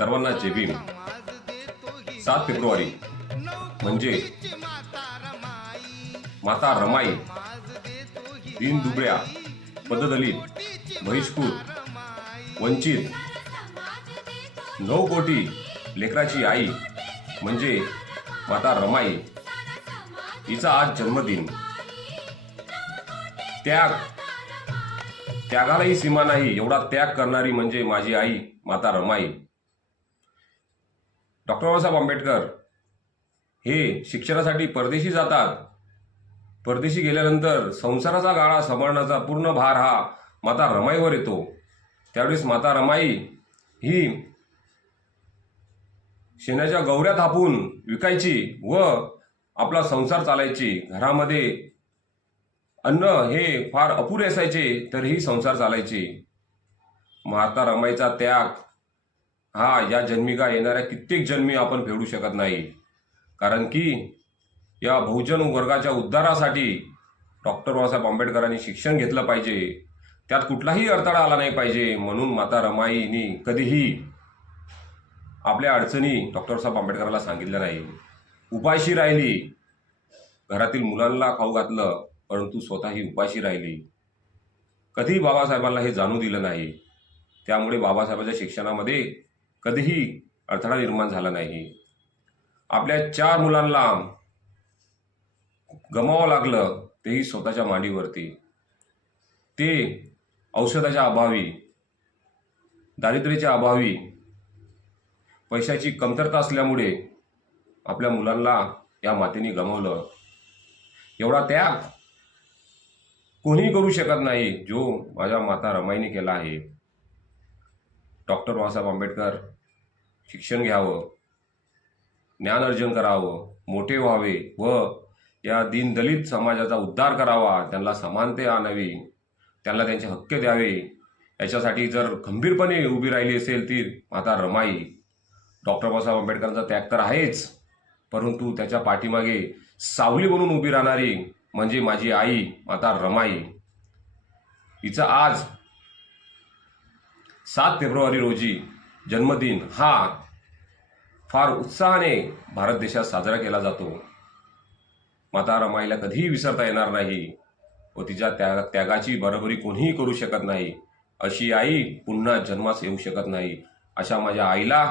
सर्वांना जय भीम। 7 फेब्रुवारी म्हणजे माता रमाई, दीन दुबळ्या, पददलित, बहिष्कृत, वंचित 9 कोटी लेकराची आई म्हणजे माता रमाई हिचा आज जन्मदिन। त्यागालाही सीमा नाही एवढा त्याग करणारी म्हणजे माझी आई माता रमाई। डॉक्टर बाबासाहेब आंबेडकर हे शिक्षणासाठी परदेशी जातात। परदेशी गेल्यानंतर संसाराचा गाळा सांभाळण्याचा पूर्ण भार हा माता रमाईवर येतो। त्यावेळेस माता रमाई ही शेणाच्या गवऱ्या थापून विकायची व आपला संसार चालायची। घरामध्ये अन्न हे फार अपुरे असायचे तरीही संसार चालायचे। माता रमाईचा त्याग हा या जन्मी का येणाऱ्या कित्येक जन्मी आपण फेडू शकत नाही, कारण की या बहुजन वर्गाच्या उद्धारासाठी डॉक्टर बाबासाहेब आंबेडकरांनी शिक्षण घेतलं पाहिजे, त्यात कुठलाही अडथळा आला नाही पाहिजे। म्हणून माता रमाईनी कधीही आपल्या अडचणी डॉक्टर बाबासाहेब आंबेडकरांना सांगितल्या नाही। उपाशी राहिली, घरातील मुलांना खाऊ घातलं परंतु स्वतःही उपाशी राहिली। कधी बाबासाहेबांना हे जाणू दिलं नाही, त्यामुळे बाबासाहेबांच्या शिक्षणामध्ये कधीही अडथळा निर्माण झाला नाही। आपल्या 4 मुलांना गमावं लागलं तेही स्वतःच्या मांडीवरती। ते औषधाच्या अभावी, दारिद्र्याच्या अभावी, पैशाची कमतरता असल्यामुळे आपल्या मुलांना या मातेने गमावलं। एवढा त्याग कोणीही करू शकत नाही जो माझ्या माता रमाईने केला आहे। डॉक्टर बाबासाहेब आंबेडकर शिक्षण घ्यावं, ज्ञान अर्जन करावं, मोठे व्हावे व या दीनदलित समाजाचा उद्धार करावा, त्यांना समानते आणावी, त्यांना त्यांचे हक्क द्यावे, याच्यासाठी जर खंबीरपणे उभी राहिली असेल ती माता रमाई। डॉक्टर बाबासाहेब आंबेडकरांचा त्याग तर आहेच, परंतु त्याच्या पाठीमागे सावली बनून उभी राहणारी म्हणजे माझी आई माता रमाई। हिचा आज 7 फेब्रुवारी रोजी जन्मदिन हा फार उत्साहाने भारत देशात साजरा केला जातो। माता रमाईला कधीही विसरता येणार नाही व तिच्या त्यागाची बरोबरी कोणीही करू शकत नाही। अशी आई पुन्हा जन्मास येऊ शकत नाही। अशा माझ्या आईला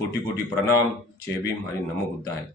कोटी कोटी प्रणाम, जय भीम आणि नमो बुद्धाय।